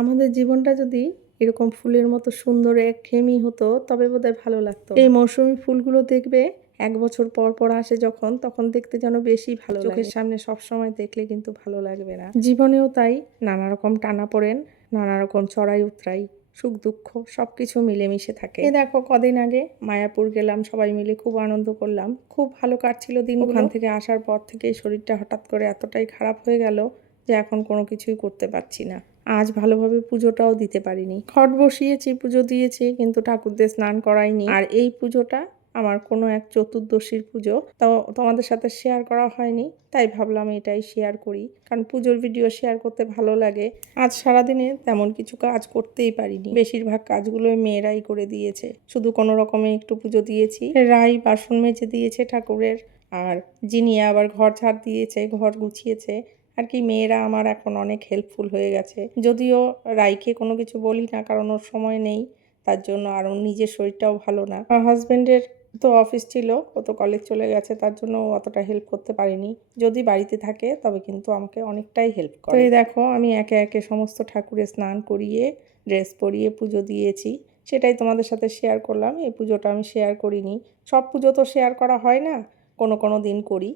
আমাদের জীবনটা যদি এরকম ফুলের মতো সুন্দর একঘেয়েমি হতো তবে বোধহয় ভালো লাগতো। এই মৌসুমী ফুলগুলো দেখবে 1 বছর পর পর আসে যখন, তখন দেখতে যেন বেশি ভালো লাগে। চোখের সামনে সবসময় দেখলে কিন্তু ভালো লাগবে না। জীবনেও তাই নানা রকম টানাপোড়েন, নানা রকম চড়াই উতরাই, সুখ দুঃখ সবকিছু মিলেমিশে থাকে। এই দেখো কদিন আগে মায়াপুর গেলাম, সবাই মিলে খুব আনন্দ করলাম, খুব ভালো কাটছিল দিন। ওখান থেকে আসার পর থেকে শরীরটা হঠাৎ করে এতটাই খারাপ হয়ে গেল যে এখন কোনো কিছুই করতে পারছি না। আজ ভালোভাবে পুজোটাও দিতে পারিনি। ঘট বসিয়েছি, পুজো দিয়েছি, কিন্তু ঠাকুরদের স্নান করাইনি। আর এই পুজোটা আমার কোনো এক চতুর্দশীর পুজো, তো তোমাদের সাথে শেয়ার করা হয়নি, তাই ভাবলাম এটাই শেয়ার করি, কারণ পুজোর ভিডিও শেয়ার করতে ভালো লাগে। আজ সারাদিনে তেমন কিছু কাজ করতেই পারিনি, বেশিরভাগ কাজগুলো মেয়েরাই করে দিয়েছে। শুধু কোনো রকমে একটু পুজো দিয়েছি। রাই বাসন মেজে দিয়েছে ঠাকুরের, আর জিনিয়া আবার ঘর ঝাড় দিয়েছে, ঘর গুছিয়েছে। আর কি মেয়েরা আমার এখন অনেক হেল্পফুল হয়ে গেছে। যদিও রাইকে কোনো কিছু বলি না, কারণ ওর সময় নেই তার জন্য, আর ওর নিজের শরীরটাও ভালো না। আমার হাজব্যান্ডের তো অফিস ছিল, ও তো কলেজ চলে গেছে, তার জন্য ও অতটা হেল্প করতে পারেনি। যদি বাড়িতে থাকে তবে কিন্তু আমাকে অনেকটাই হেল্প করে। তো এই দেখো আমি একে একে সমস্ত ঠাকুরের স্নান করিয়ে ড্রেস পরিয়ে পুজো দিয়েছি, সেটাই তোমাদের সাথে শেয়ার করলাম। এই পুজোটা আমি শেয়ার করিনি, সব পুজো তো শেয়ার করা হয় না, কোনো দিন করি।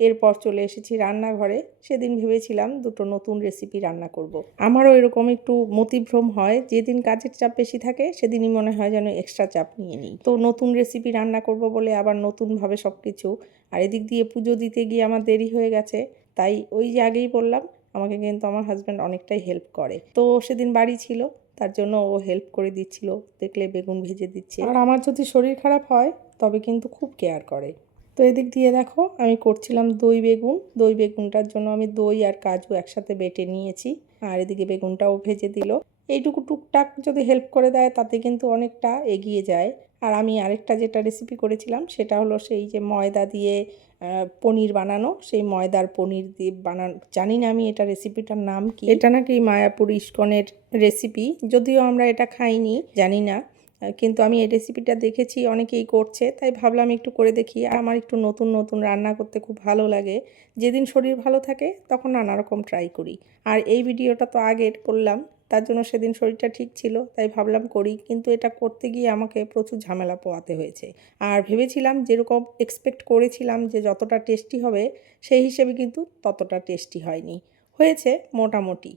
এরপর চলে এসেছি রান্নাঘরে। সেদিন ভেবেছিলাম দুটো নতুন রেসিপি রান্না করব। আমারও এরকম একটু মতিভ্রম হয়, যেদিন কাজের চাপ বেশি থাকে সেদিনই মনে হয় যেন এক্সট্রা চাপ নিয়ে নিই। তো নতুন রেসিপি রান্না করব বলে আবার নতুনভাবে সব কিছু, আর এদিক দিয়ে পুজো দিতে গিয়ে আমার দেরি হয়ে গেছে। তাই ওই যে আগেই বললাম, আমাকে কিন্তু আমার হাজব্যান্ড অনেকটাই হেল্প করে। তো সেদিন বাড়ি ছিল, তার জন্য ও হেল্প করে দিচ্ছিল। দেখলে বেগুন ভেজে দিচ্ছে। আর আমার যদি শরীর খারাপ হয় তবে কিন্তু খুব কেয়ার করে। তো এদিক দিয়ে দেখো আমি করছিলাম দই বেগুন। দই বেগুনটার জন্য আমি দই আর কাজু একসাথে বেটে নিয়েছি, আর এদিকে বেগুনটাও ভেজে দিল। এইটুকু টুকটাক যদি হেল্প করে দেয় তাতে কিন্তু অনেকটা এগিয়ে যায়। আর আমি আরেকটা যেটা রেসিপি করেছিলাম সেটা হলো সেই যে ময়দা দিয়ে পনির বানানো, সেই ময়দার পনির দিয়ে বানানো। জানি না আমি এটা রেসিপিটার নাম কি। এটা নাকি মায়াপুর ইস্কনের রেসিপি, যদিও আমরা এটা খাইনি, জানি না, কিন্তু আমি এই রেসিপিটা দেখেছি অনেকেই করছে, তাই ভাবলাম একটু করে দেখি। আমার একটু নতুন নতুন রান্না করতে খুব ভালো লাগে। যেদিন শরীর ভালো থাকে তখন নানা রকম ট্রাই করি। আর এই ভিডিওটা তো আগের করলাম, তার জন্য সেদিন শরীরটা ঠিক ছিল, তাই ভাবলাম করি, কিন্তু এটা করতে গিয়ে আমাকে প্রচুর ঝামেলা পোহাতে হয়েছে। আর ভেবেছিলাম যেরকম এক্সপেক্ট করেছিলাম যে যতটা টেস্টি হবে, সেই হিসেবে কিন্তু ততটা টেস্টি হয়নি। হয়েছে মোটামুটি,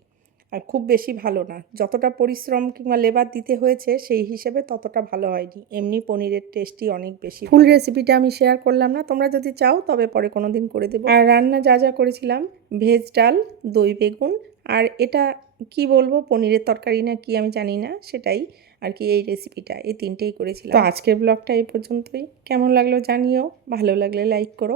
আর খুব বেশি ভালো না। যতটা পরিশ্রম কিংবা লেবার দিতে হয়েছে সেই হিসেবে ততটা ভালো হয়নি। এমনি পনিরের টেস্টই অনেক বেশি। ফুল রেসিপিটা আমি শেয়ার করলাম না, তোমরা যদি চাও তবে পরে কোনো দিন করে দেবো। আর রান্না যা যা করেছিলাম, ভেজ ডাল, দই বেগুন, আর এটা কি বলবো, পনিরের তরকারি না কি আমি জানি না, সেটাই আর কি। এই রেসিপিটা এই তিনটেই করেছিলাম। তো আজকের ব্লগটা এই পর্যন্তই। কেমন লাগলো জানিও, ভালো লাগলে লাইক করো।